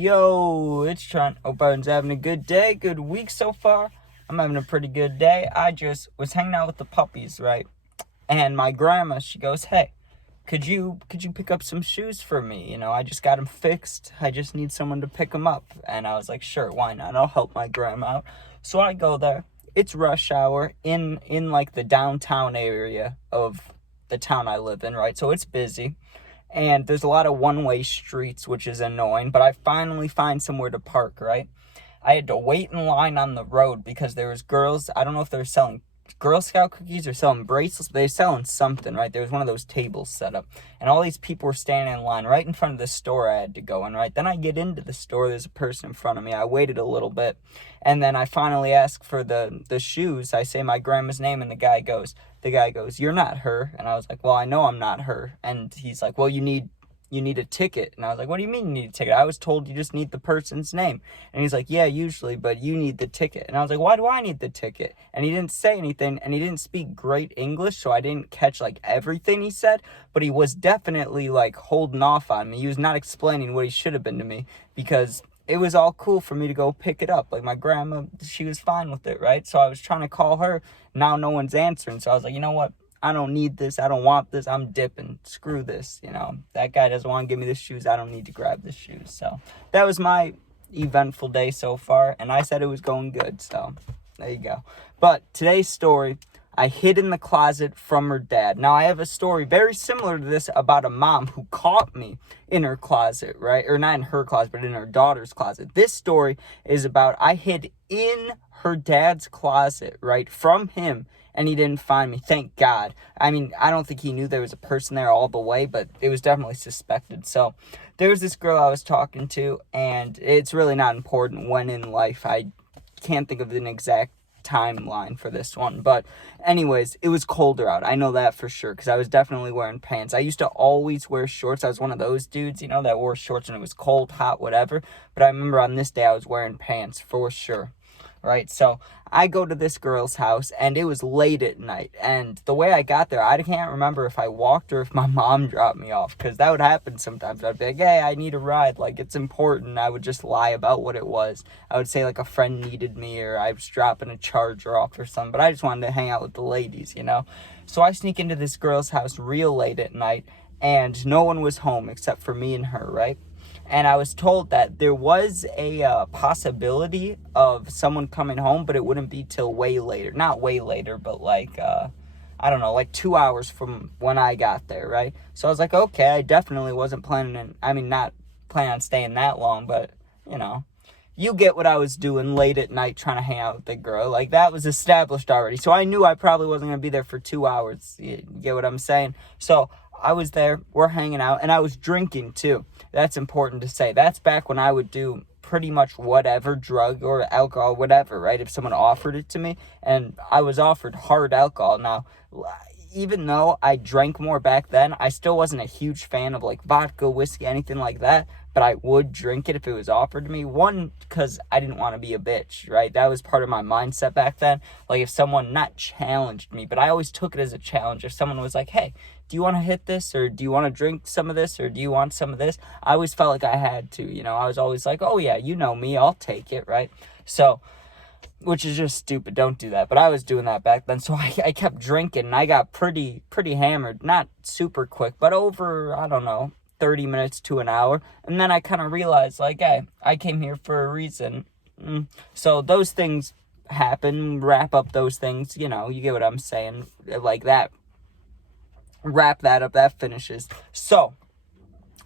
Yo, it's Trent. Hope everyone's having a good day, good week so far. I'm having a pretty good day. I just was hanging out with the puppies, right? And my grandma, she goes, "Hey, could you pick up some shoes for me? I just got them fixed. I just need someone to pick them up." And I was like, "Sure, why not? I'll help my grandma out." So I go there. It's rush hour in like the downtown area of the town I live in, right? So it's busy. And there's a lot of one-way streets, which is annoying, but I finally find somewhere to park, right? I had to wait in line on the road because there was girls, I don't know if they were selling Girl Scout cookies or selling bracelets, but they were selling something, right? There was one of those tables set up, and all these people were standing in line right in front of the store I had to go in, right? Then I get into the store, there's a person in front of me. I waited a little bit, and then I finally ask for the shoes. I say my grandma's name, and the guy goes, "You're not her." And I was like, "Well, I know I'm not her." And he's like, "Well, you need a ticket." And I was like, "What do you mean you need a ticket? I was told you just need the person's name." And he's like, "Yeah, usually, but you need the ticket." And I was like, "Why do I need the ticket?" And he didn't say anything, and he didn't speak great English, so I didn't catch like everything he said, but he was definitely like holding off on me. He was not explaining what he should have been to me, because it was all cool for me to go pick it up. Like, my grandma, she was fine with it, right? So I was trying to call her. Now no one's answering. So I was like, you know what? I don't need this. I don't want this. I'm dipping. Screw this. That guy doesn't want to give me the shoes. I don't need to grab the shoes. So that was my eventful day so far. And I said it was going good. So there you go. But today's story, I hid in the closet from her dad. Now, I have a story very similar to this about a mom who caught me in her closet, right? Or not in her closet, but in her daughter's closet. This story is about I hid in her dad's closet, right, from him, and he didn't find me. Thank God. I mean, I don't think he knew there was a person there all the way, but it was definitely suspected. So there was this girl I was talking to, and it's really not important when in life. I can't think of an exact timeline for this one, but anyways, it was colder out. I know that for sure, because I was definitely wearing pants. I used to always wear shorts. I was one of those dudes, that wore shorts when it was cold, hot, whatever. But I remember on this day I was wearing pants for sure. Right, so I go to this girl's house, and it was late at night, and the way I got there, I can't remember if I walked or if my mom dropped me off, because that would happen sometimes. I'd be like, "Hey, I need a ride, like, it's important." I would just lie about what it was. I would say, like, a friend needed me, or I was dropping a charger off or something, but I just wanted to hang out with the ladies, So I sneak into this girl's house real late at night, and no one was home except for me and her, right? And I was told that there was a possibility of someone coming home, but it wouldn't be till way later. Not way later, but like, I don't know, like 2 hours from when I got there, right? So I was like, okay, I definitely wasn't not planning on staying that long, but, you get what I was doing late at night trying to hang out with the girl. Like, that was established already. So I knew I probably wasn't going to be there for 2 hours. You get what I'm saying? So I was there, we're hanging out, and I was drinking too. That's important to say. That's back when I would do pretty much whatever, drug or alcohol, whatever, right? If someone offered it to me, and I was offered hard alcohol. Now, even though I drank more back then, I still wasn't a huge fan of like vodka, whiskey, anything like that, but I would drink it if it was offered to me. One, because I didn't want to be a bitch, right? That was part of my mindset back then. Like, if someone not challenged me, but I always took it as a challenge. If someone was like, "Hey, do you want to hit this, or do you want to drink some of this, or do you want some of this?" I always felt like I had to, I was always like, "Oh yeah, you know me, I'll take it," right? So, which is just stupid. Don't do that. But I was doing that back then. So I kept drinking, and I got pretty hammered. Not super quick, but over, I don't know, 30 minutes to an hour. And then I kind of realized, like, hey, I came here for a reason. So those things happen. Wrap up those things. You get what I'm saying. Like that. Wrap that up. That finishes. So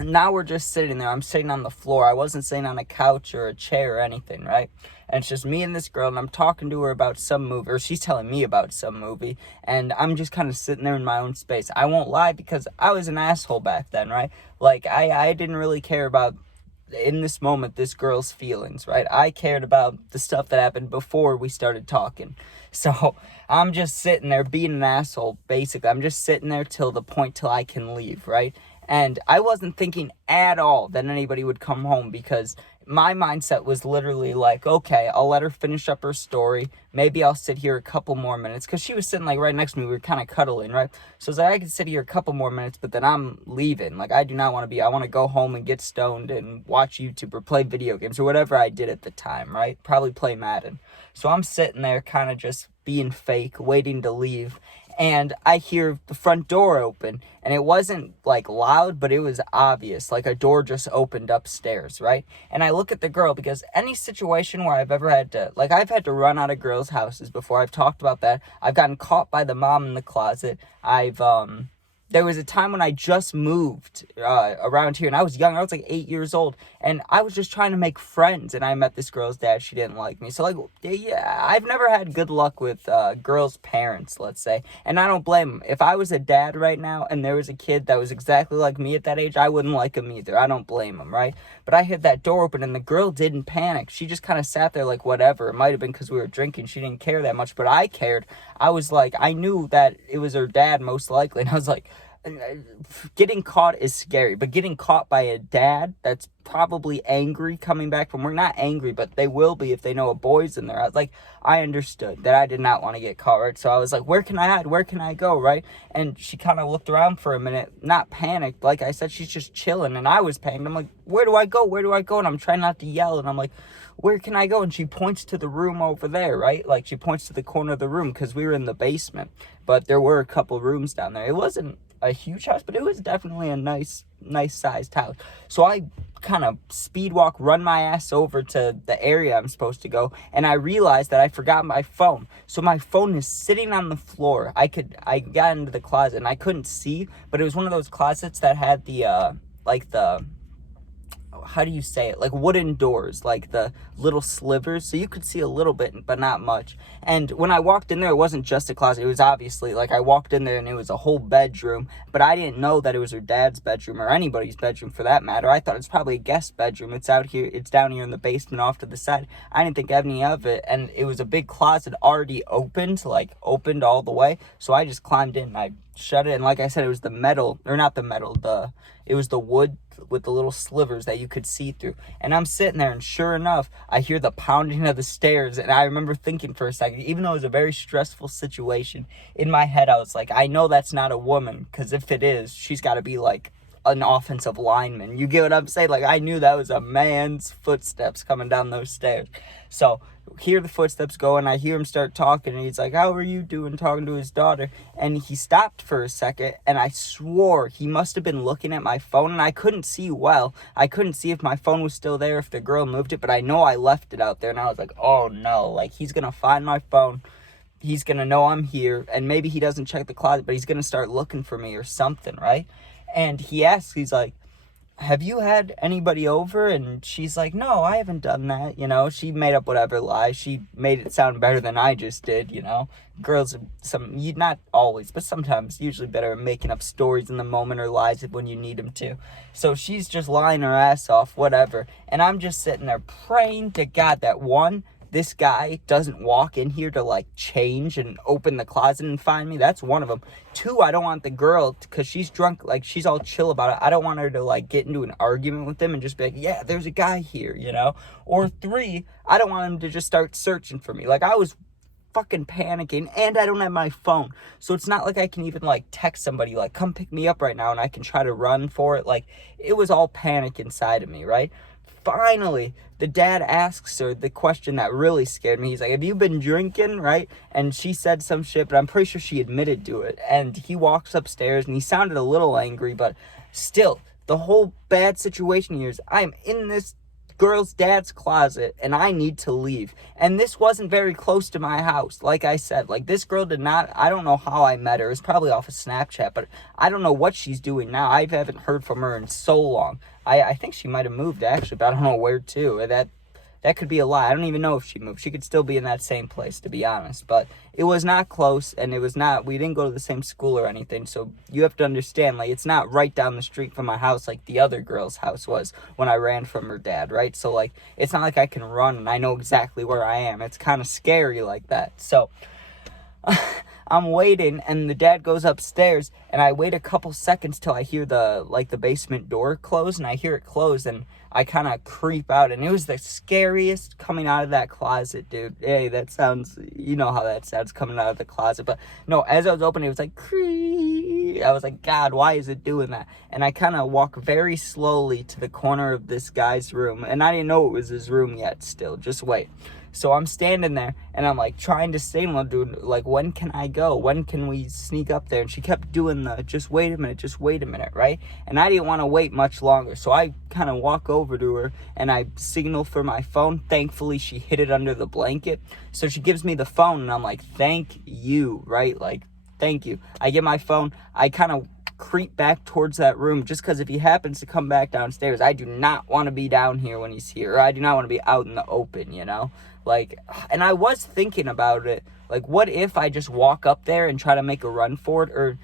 now we're just sitting there. I'm sitting on the floor. I wasn't sitting on a couch or a chair or anything, right? And it's just me and this girl, and I'm talking to her about some movie, or she's telling me about some movie, and I'm just kind of sitting there in my own space. I won't lie, because I was an asshole back then, right? Like, I didn't really care about, in this moment, this girl's feelings, right? I cared about the stuff that happened before we started talking. So I'm just sitting there being an asshole, basically. I'm just sitting there till I can leave, right? And I wasn't thinking at all that anybody would come home, because my mindset was literally like, okay, I'll let her finish up her story. Maybe I'll sit here a couple more minutes, because she was sitting like right next to me. We were kind of cuddling, right? So I was like, I can sit here a couple more minutes, but then I'm leaving. Like, I do not want to be. I want to go home and get stoned and watch YouTube or play video games or whatever I did at the time, right? Probably play Madden. So I'm sitting there kind of just being fake, waiting to leave. And I hear the front door open, and it wasn't like loud, but it was obvious, like a door just opened upstairs, right? And I look at the girl, because any situation where I've ever had to, like, I've had to run out of girls' houses before. I've talked about that. I've gotten caught by the mom in the closet. There was a time when I just moved around here, and I was young. I was like 8 years old, and I was just trying to make friends, and I met this girl's dad. She didn't like me. So, like, yeah, I've never had good luck with girls' parents, let's say, and I don't blame them. If I was a dad right now and there was a kid that was exactly like me at that age, I wouldn't like him either. I don't blame him, right? But I heard that door open, and the girl didn't panic. She just kind of sat there like, whatever. It might have been because we were drinking. She didn't care that much, but I cared. I was like, I knew that it was her dad most likely, and I was like, getting caught is scary, but getting caught by a dad that's probably angry coming back from work, not angry, but they will be if they know a boy's in there. I was like, I understood that I did not want to get caught, right? So I was like, where can I hide? Where can I go, right? And she kind of looked around for a minute, not panicked. Like I said, she's just chilling, and I was panicked. I'm like, where do I go? Where do I go? And I'm trying not to yell, and I'm like, where can I go? And she points to the room over there, right? Like, she points to the corner of the room, because we were in the basement, but there were a couple rooms down there. It wasn't a huge house, but it was definitely a nice sized house. So I kind of speed walk, run my ass over to the area I'm supposed to go, and I realized that I forgot my phone. So my phone is sitting on the floor. I got into the closet, and I couldn't see, but it was one of those closets that had the how do you say it, like wooden doors, like the little slivers, so you could see a little bit but not much. And when I walked in there, it wasn't just a closet. It was obviously, like, I walked in there and it was a whole bedroom, but I didn't know that it was her dad's bedroom, or anybody's bedroom for that matter. I thought it's probably a guest bedroom. It's down here in the basement off to the side. I didn't think any of it, and it was a big closet already opened all the way. So I just climbed in and I shut it, and like I said, it was the metal, or not the metal, it was the wood with the little slivers that you could see through. And I'm sitting there, and sure enough, I hear the pounding of the stairs. And I remember thinking for a second, even though it was a very stressful situation, in my head I was like, I know that's not a woman, because if it is, she's got to be like an offensive lineman. You get what I'm saying? Like, I knew that was a man's footsteps coming down those stairs. So hear the footsteps go, and I hear him start talking, and he's like, how are you doing, talking to his daughter. And he stopped for a second, and I swore he must have been looking at my phone, and I couldn't see well. I couldn't see if my phone was still there, if the girl moved it, but I know I left it out there. And I was like, oh no, like, he's gonna find my phone, he's gonna know I'm here, and maybe he doesn't check the closet, but he's gonna start looking for me or something, right? And he asks, he's like, have you had anybody over? And she's like, no, I haven't done that. You know, she made up whatever lie. She made it sound better than I just did, you know. Girls, not always, but sometimes, usually better at making up stories in the moment, or lies when you need them to. So she's just lying her ass off, whatever. And I'm just sitting there praying to God that, one, this guy doesn't walk in here to, like, change and open the closet and find me. That's one of them. Two, I don't want the girl, because she's drunk, like, she's all chill about it. I don't want her to, like, get into an argument with him and just be like, yeah, there's a guy here, you know? Or three, I don't want him to just start searching for me. Like, I was fucking panicking, and I don't have my phone. So it's not like I can even, like, text somebody, like, come pick me up right now, and I can try to run for it. Like, it was all panic inside of me, right? Finally, the dad asks her the question that really scared me. He's like, have you been drinking, right? And she said some shit, but I'm pretty sure she admitted to it. And he walks upstairs, and he sounded a little angry, but still, the whole bad situation here is I'm in this girl's dad's closet, and I need to leave. And this wasn't very close to my house. Like I said, like, this girl did not, I don't know how I met her. It's probably off of Snapchat, but I don't know what she's doing now. I haven't heard from her in so long. I think she might have moved, actually, but I don't know where to. That could be a lie. I don't even know if she moved. She could still be in that same place, to be honest. But it was not close, and we didn't go to the same school or anything. So you have to understand, like, it's not right down the street from my house like the other girl's house was when I ran from her dad, right? So, like, it's not like I can run and I know exactly where I am. It's kind of scary like that. So I'm waiting, and the dad goes upstairs, and I wait a couple seconds till I hear the basement door close, and I hear it close, and I kind of creep out, and it was the scariest coming out of that closet, dude. Hey, that sounds, you know how that sounds, coming out of the closet, but no, as I was opening, it was like, creep. I was like, God, why is it doing that? And I kind of walk very slowly to the corner of this guy's room, and I didn't know it was his room yet still, just wait. So I'm standing there, and I'm, like, trying to say, well, dude, like, when can I go? When can we sneak up there? And she kept doing the, just wait a minute, right? And I didn't want to wait much longer, so I kind of walk over to her, and I signal for my phone. Thankfully, she hid it under the blanket. So she gives me the phone, and I'm like, thank you, right? Like, thank you. I get my phone. I kind of creep back towards that room, just because if he happens to come back downstairs, I do not want to be down here when he's here, or I do not want to be out in the open, you know? Like, and I was thinking about it, like, what if I just walk up there and try to make a run for it, or,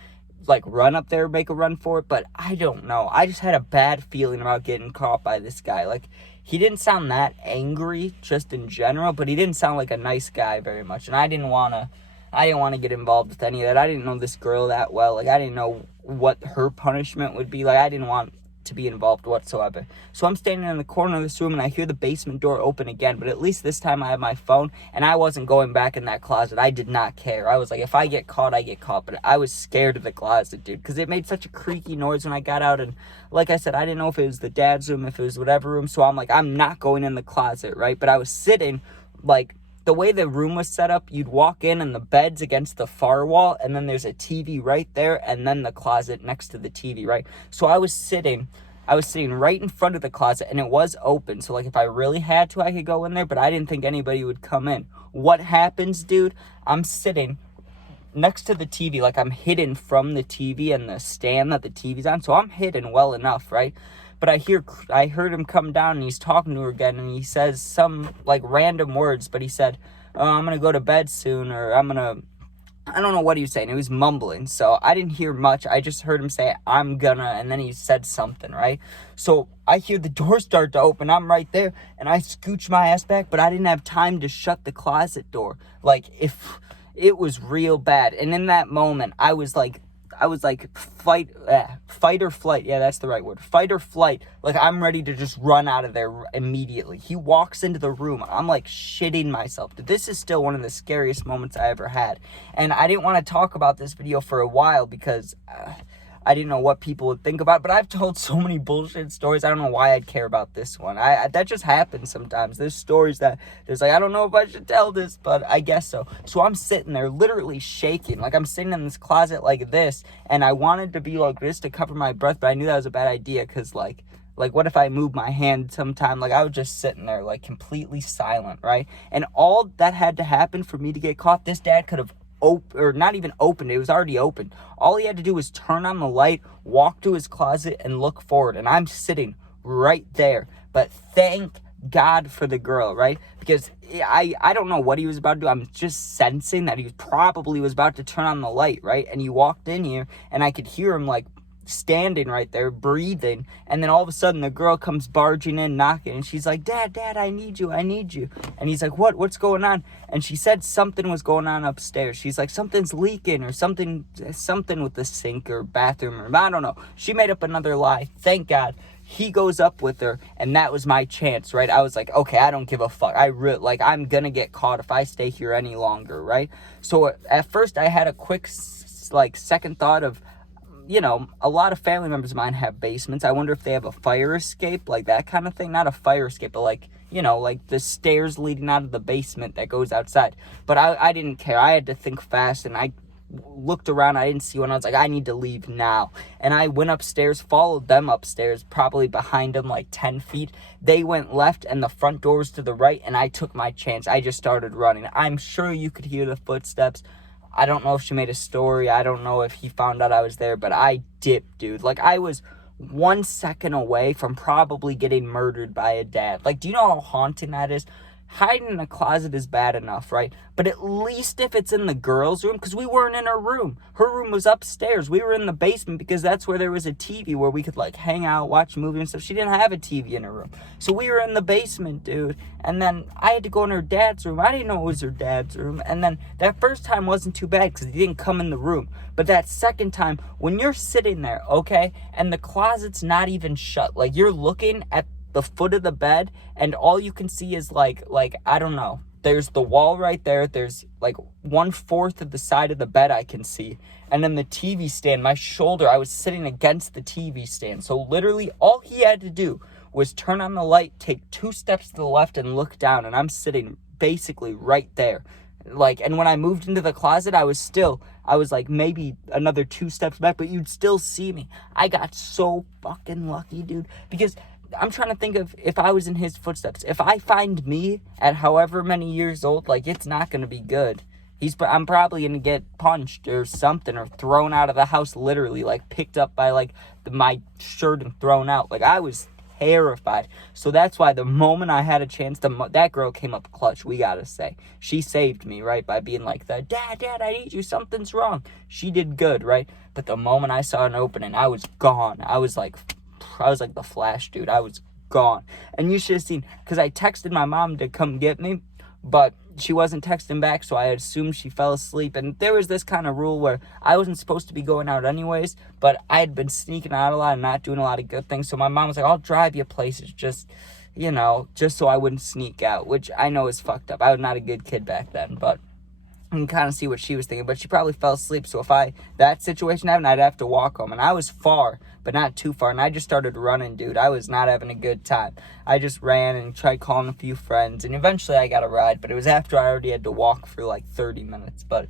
like, run up there and make a run for it, but I don't know. I just had a bad feeling about getting caught by this guy. Like, he didn't sound that angry, just in general, but he didn't sound like a nice guy very much, and I didn't want to get involved with any of that. I didn't know this girl that well. Like, I didn't know what her punishment would be. Like, I didn't want to be involved whatsoever. So I'm standing in the corner of this room, and I hear the basement door open again, but at least this time I have my phone, and I wasn't going back in that closet. I did not care. I was like, if I get caught, I get caught, but I was scared of the closet, dude, because it made such a creaky noise when I got out, and like I said, I didn't know if it was the dad's room, if it was whatever room, so I'm like, I'm not going in the closet, right? But I was sitting, like, the way the room was set up, you'd walk in and the bed's against the far wall, and then there's a TV right there, and then the closet next to the TV, right? So I was sitting right in front of the closet, and it was open, so, like, if I really had to, I could go in there, but I didn't think anybody would come in. What happens, dude? I'm sitting next to the TV, like, I'm hidden from the TV and the stand that the TV's on, so I'm hidden well enough, right? But I heard him come down, and he's talking to her again, and he says some, like, random words, but he said, oh, I'm gonna go to bed soon, or I don't know what he was saying. He was mumbling, so I didn't hear much. I just heard him say, I'm gonna, and then he said something, right? So I hear the door start to open. I'm right there, and I scooch my ass back, but I didn't have time to shut the closet door. Like, if it was real bad. And in that moment, I was like, fight or flight. Yeah, that's the right word. Fight or flight. Like, I'm ready to just run out of there immediately. He walks into the room. I'm, like, shitting myself. This is still one of the scariest moments I ever had. And I didn't want to talk about this video for a while because I didn't know what people would think about it, but I've told so many bullshit stories. I don't know why I'd care about this one. That just happens sometimes. There's stories that there's like, I don't know if I should tell this, but I guess so. So I'm sitting there literally shaking. Like, I'm sitting in this closet like this, and I wanted to be like this to cover my breath, but I knew that was a bad idea because, like, what if I move my hand sometime? Like, I was just sitting there, like, completely silent, right? And all that had to happen for me to get caught, this dad could have or not even opened, it was already open. All he had to do was turn on the light, walk to his closet, and look forward, and I'm sitting right there. But thank God for the girl, right? Because I don't know what he was about to do. I'm just sensing that he probably was about to turn on the light, right? And he walked in here, and I could hear him, like, standing right there, breathing, and then all of a sudden the girl comes barging in, knocking, and she's like, Dad, I need you. And he's like, what's going on? And she said something was going on upstairs. She's like, something's leaking, or something with the sink or bathroom, or I don't know. She made up another lie. Thank God. He goes up with her, and that was my chance, right? I was like, okay, I don't give a fuck. I'm gonna get caught if I stay here any longer, right? So at first I had a quick, like, second thought of, you know, a lot of family members of mine have basements. I wonder if they have a fire escape, like that kind of thing. Not a fire escape, but, like, you know, like the stairs leading out of the basement that goes outside. But I didn't care. I had to think fast, and I looked around. I didn't see one. I was like, I need to leave now. And I went upstairs, followed them upstairs, probably behind them like 10 feet. They went left, and the front door was to the right, and I took my chance. I just started running. I'm sure you could hear the footsteps. I don't know if she made a story. I don't know if he found out I was there, but I dipped, dude. Like, I was 1 second away from probably getting murdered by a dad. Like, do you know how haunting that is? hiding in a closet is bad enough, right? But at least if it's in the girls' room, because we weren't in her room. Her room was upstairs. We were in the basement because that's where there was a TV where we could, like, hang out, watch a movie and stuff. She didn't have a TV in her room. So we were in the basement, dude. And then I had to go in her dad's room. I didn't know it was her dad's room. And then that first time wasn't too bad because he didn't come in the room. But that second time, when you're sitting there, okay, and the closet's not even shut, like, you're looking at the foot of the bed and all you can see is like I don't know, there's the wall right there, there's like 1/4 of the side of the bed I can see, and then the TV stand, my shoulder, I was sitting against the TV stand, so literally all he had to do was turn on the light, take 2 steps to the left and look down, and I'm sitting basically right there. Like, and when I moved into the closet, I was like maybe another 2 steps back, but you'd still see me. I got so fucking lucky, dude, because I'm trying to think of if I was in his footsteps. If I find me at however many years old, like, it's not going to be good. I'm probably going to get punched or something, or thrown out of the house, literally, like, picked up by, like, my shirt and thrown out. Like, I was terrified. So that's why the moment I had a chance, that girl came up clutch, we got to say. She saved me, right, by being like, Dad, I need you, something's wrong. She did good, right? But the moment I saw an opening, I was gone. I was like the Flash, dude. I was gone. And you should have seen, because I texted my mom to come get me, but she wasn't texting back, so I assumed she fell asleep. And there was this kind of rule where I wasn't supposed to be going out anyways, but I had been sneaking out a lot and not doing a lot of good things. So my mom was like, I'll drive you places, just so I wouldn't sneak out, which I know is fucked up. I was not a good kid back then, but I can kind of see what she was thinking, but she probably fell asleep. So if that situation happened, I'd have to walk home. And I was far, but not too far. And I just started running, dude. I was not having a good time. I just ran and tried calling a few friends. And eventually I got a ride, but it was after I already had to walk for like 30 minutes. But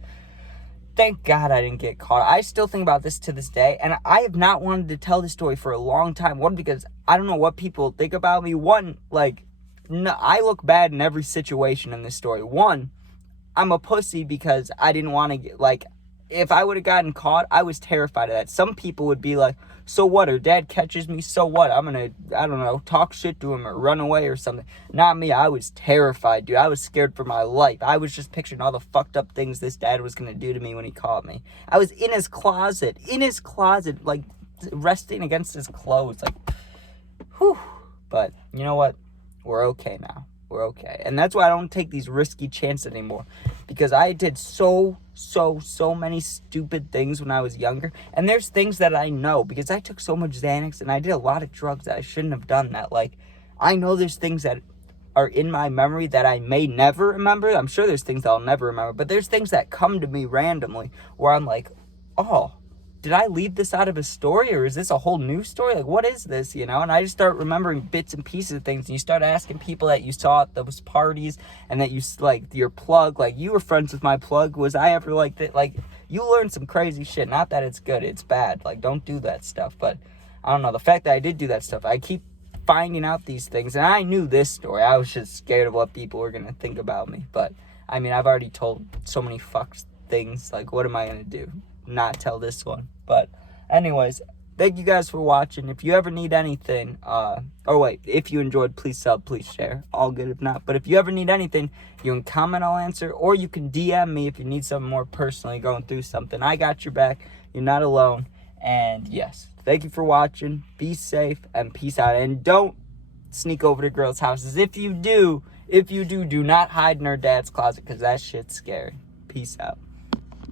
thank God I didn't get caught. I still think about this to this day. And I have not wanted to tell this story for a long time. One, because I don't know what people think about me. One, like, no, I look bad in every situation in this story. One, I'm a pussy because I didn't want to get, like, if I would have gotten caught, I was terrified of that. Some people would be like, so what, her dad catches me, so what? I'm going to, I don't know, talk shit to him or run away or something. Not me. I was terrified, dude. I was scared for my life. I was just picturing all the fucked up things this dad was going to do to me when he caught me. I was in his closet, like, resting against his clothes, like, whew. But you know what? We're okay now. We're okay. And that's why I don't take these risky chances anymore. Because I did so many stupid things when I was younger. And there's things that I know. Because I took so much Xanax and I did a lot of drugs that I shouldn't have done that. Like, I know there's things that are in my memory that I may never remember. I'm sure there's things that I'll never remember. But there's things that come to me randomly where I'm like, oh, did I leave this out of a story, or is this a whole new story? Like, what is this, And I just start remembering bits and pieces of things, and you start asking people that you saw at those parties, and that you, like, your plug, like, you were friends with my plug, was I ever like that? Like, you learn some crazy shit, not that it's good, it's bad, like, don't do that stuff, but, I don't know, the fact that I did do that stuff, I keep finding out these things, and I knew this story, I was just scared of what people were gonna think about me, but, I mean, I've already told so many fucked things, like, what am I gonna do? Not tell this one. But anyways, thank you guys for watching. If you ever need anything, if you enjoyed, please sub, please share, all good if not. But if you ever need anything, you can comment, I'll answer, or you can DM me if you need something more personally, going through something. I got your back. You're not alone. And yes, thank you for watching. Be safe and peace out. And don't sneak over to girls' houses. If you do, do not hide in her dad's closet, because that shit's scary. Peace out.